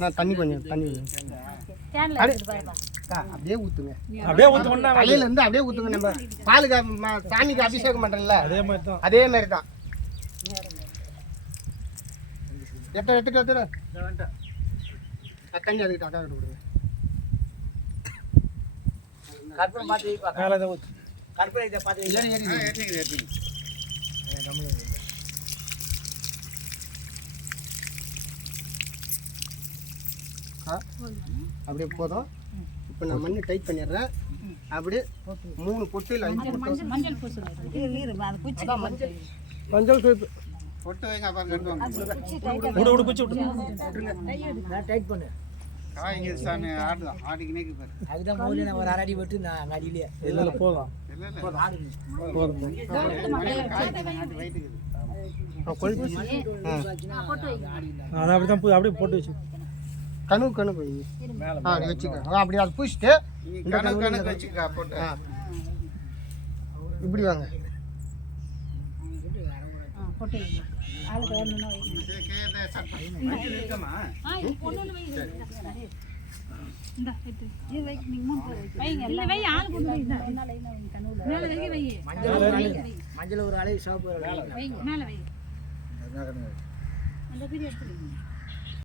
நான் தண்ணி கொஞ்சம் தண்ணி அப்படியே ஊத்துங்க. அப்படியே ஊத்தணும்னா தலையில இருந்து அப்படியே ஊத்துங்க நம்ம. பாலுக்கு சாமிக்கு அபிஷேகம் பண்றோம்ல அதே மாதிரி தான். அதே மாதிரி தான். எட்ட எட்டு எட்டு தண்ணி அதுக்கிட்ட அக்கா கிட்ட கொடுங்க. கற்பனை பார்த்து கற்பனை இதை பார்த்து. ஏறி ஏறி அப்படியே போதும். இப்போ நான் மண்ணு டைட் பண்ணிடுறேன். அப்படியே மூணு பொட்டு இல்லை அஞ்சு பொட்டு. மஞ்சள் சேர்த்து பொட்டு வைங்க அப்புறம் விடு விடு குச்சி விட்டு நான் டைட் பண்ணு. காய்ங்க சாமி ஆடுதான் ஆடிக்கினே பாரு. அதுதான் முதல்ல நான் ஒரு அரை அடி விட்டு நான் அங்க அடியிலே. இல்லை இல்லை போதும். இல்லை இல்லை. அப்படியே போட்டு வச்சு. கணு கணு போய் ஆ வச்சுக்க. ஆ, அப்படி அதை பூசிட்டு இந்த கணு கணக்கு வச்சுக்க போட்டு. இப்படி வாங்க. வை வை மஞ்சள் ஒரு அலை மஞ்சள் ஒரு அலை சிவப்பு ஒரு அலை வைங்க மேல வைங்க அந்த பீரியட்